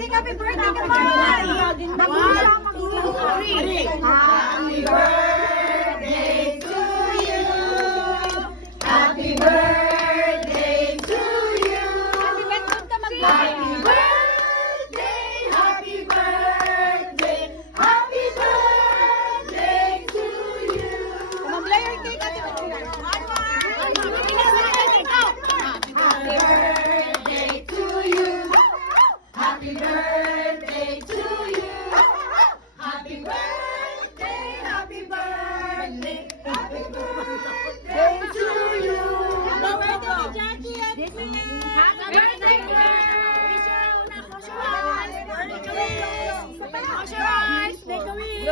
Sing happy birthday ka pa! Happy birthday to you! Happy birthday to you! Happy birthday! Happy birthday! Happy birthday! Happy birthday to you! Mag-layer cake at ito. Happy birthday to you! Happy birthday to you! Happy birthday, happy birthday, happy birthday to you! Happy birthday, Jackie and Queen! Happy birthday, Close your eyes! Close your eyes! Make a wish!